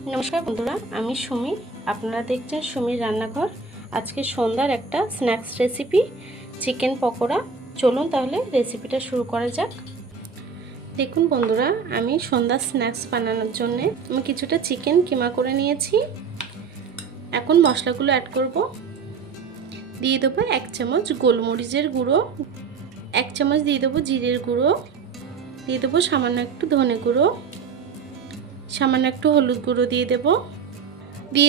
नमस्कार बंधुरा आमी सुमी आपनारा देखছেন सुमिर रान्नाघर। आज के सन्ध्यार एक स्नैक्स रेसिपि चिकेन पकोड़ा। चलुन ताहले रेसिपिटा शुरू करा जाक। देखुन बंधुरा आमी सन्ध्यार स्नैक्स बानानोर जन्य आमी किछुटा चिकेन किमा करे नियेछि। एखन मशलागुलो ऐड करब। दिए देब 1 चामच गोलमरिचेर गुঁড়ো, 1 चामच दिए देब जिरेर गुঁড়ো, दिए देब सामान्य एकटु धने गुঁড়ো, सामान्य एकटु हलुद गुঁড়ো दिए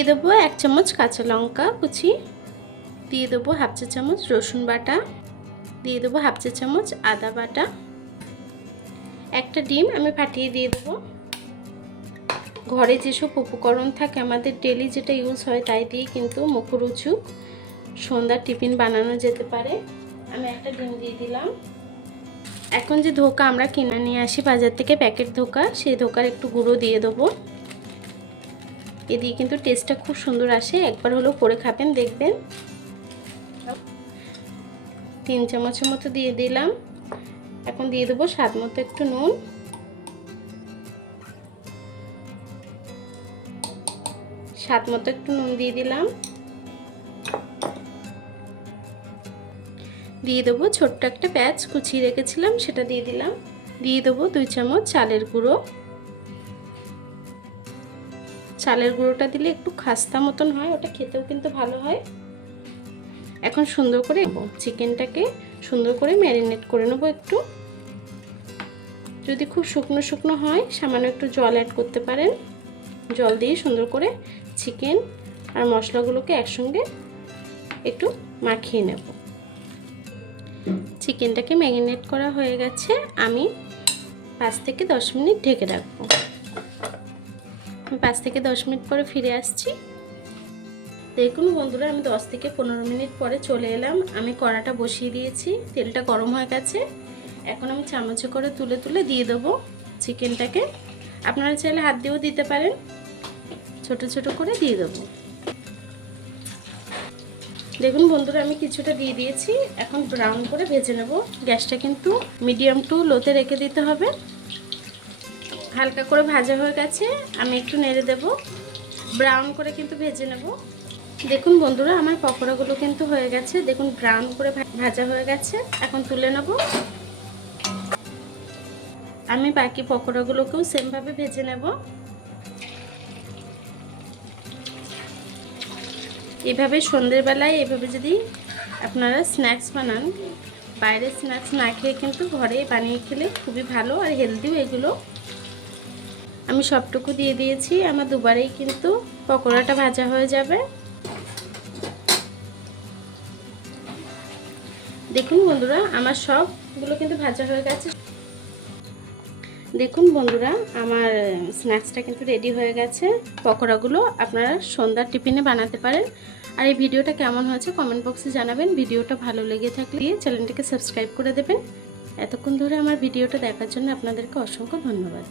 देब 1 चामच काँचा लंका कुचि, दिए देब हाफ चा चामच रसुन बाटा, दिए देब हाफ चा चामच आदा बाटा, একটা ডিম আমি ফাটিয়ে দিয়ে দেব। ঘরে যেসব উপকরণ থাকে আমাদের ডেইলি যেটা ইউজ হয় তাই দিয়ে কিন্তু মুখরোচক সন্ধ্যার টিফিন বানানো যেতে পারে। আমি একটা ডিম দিয়ে দিলাম। এখন যে ধোকা আমরা কিনে নিয়ে আসি বাজার থেকে প্যাকেট ধোকা, সেই ধোকার একটু গুঁড়ো দিয়ে দেবো। এ দিয়ে কিন্তু টেস্টটা খুব সুন্দর আসে, একবার হলো করে খাবেন দেখবেন। 3 চামচের মতো দিয়ে দিলাম। এখন দিয়ে দেবো স্বাদ মতো একটু নুন, স্বাদ মতো একটু নুন দিয়ে দিলাম। দিয়ে দেবো ছোট্ট একটা পেঁয়াজ কুচিয়ে রেখেছিলাম সেটা দিয়ে দিলাম। দিয়ে দেবো 2 চামচ চালের গুঁড়ো। চালের গুঁড়োটা দিলে একটু খাস্তা মতন হয়, ওটা খেতেও কিন্তু ভালো হয়। এখন সুন্দর করে চিকেনটাকে সুন্দর করে ম্যারিনেট করে নেব। একটু যদি খুব শুকনো শুকনো হয় সামান্য একটু জল অ্যাড করতে পারেন। জল দিয়ে সুন্দর করে চিকেন আর মশলাগুলোকে একসঙ্গে একটু মাখিয়ে নেব। চিকেনটাকে ম্যারিনেট করা হয়ে গেছে, আমি 5 থেকে 10 মিনিট ঢেকে রাখবো। 5 থেকে 10 মিনিট পরে ফিরে আসছি। দেখুন বন্ধুরা আমি 10 থেকে 15 মিনিট পরে চলে এলাম। আমি কড়াটা বসিয়ে দিয়েছি, তেলটা গরম হয়ে গেছে। এখন আমি চামচে করে তুলে তুলে দিয়ে দেবো চিকেনটাকে। আপনারা চাইলে হাত দিয়েও দিতে পারেন। ছোট ছোট করে দিয়ে দেবো। দেখুন বন্ধুরা আমি কিছুটা দিয়ে দিয়েছি। এখন ব্রাউন করে ভেজে নেব। গ্যাসটা কিন্তু মিডিয়াম টু লোতে রেখে দিতে হবে। হালকা করে ভাজা হয়ে গেছে, আমি একটু নেড়ে দেব। ব্রাউন করে কিন্তু ভেজে নেব। দেখুন বন্ধুরা আমার পকোড়াগুলো কিন্তু হয়ে গেছে। দেখুন ব্রাউন করে ভাজা হয়ে গেছে। এখন তুলে নেব। আমি বাকি পকোড়াগুলোকেও সেম ভাবে ভেজে নেব। এভাবে সন্ধ্যের বেলায় এভাবে যদি আপনারা স্ন্যাক্স বানান, বাইরে স্ন্যাক্স না খেয়ে কিন্তু ঘরে বানিয়ে খেলে খুবই ভালো আর হেলদিও এগুলো। আমি সবটুকু দিয়ে দিয়েছি, আমার দুবারেই কিন্তু পকোড়াটা ভাজা হয়ে যাবে। দেখুন বন্ধুরা আমার সবগুলো কিন্তু ভাজা হয়ে গেছে। দেখুন বন্ধুরা আমার স্ন্যাক্সটা কিন্তু রেডি হয়ে গেছে। পকোড়াগুলো আপনারা সন্ধ্যার টিফিনে বানাতে পারেন। আর এই ভিডিওটা কেমন হয়েছে কমেন্ট বক্সে জানাবেন। ভিডিওটা ভালো লেগে থাকলে চ্যানেলটিকে সাবস্ক্রাইব করে দেবেন। এতক্ষণ ধরে আমার ভিডিওটা দেখার জন্য আপনাদেরকে অসংখ্য ধন্যবাদ।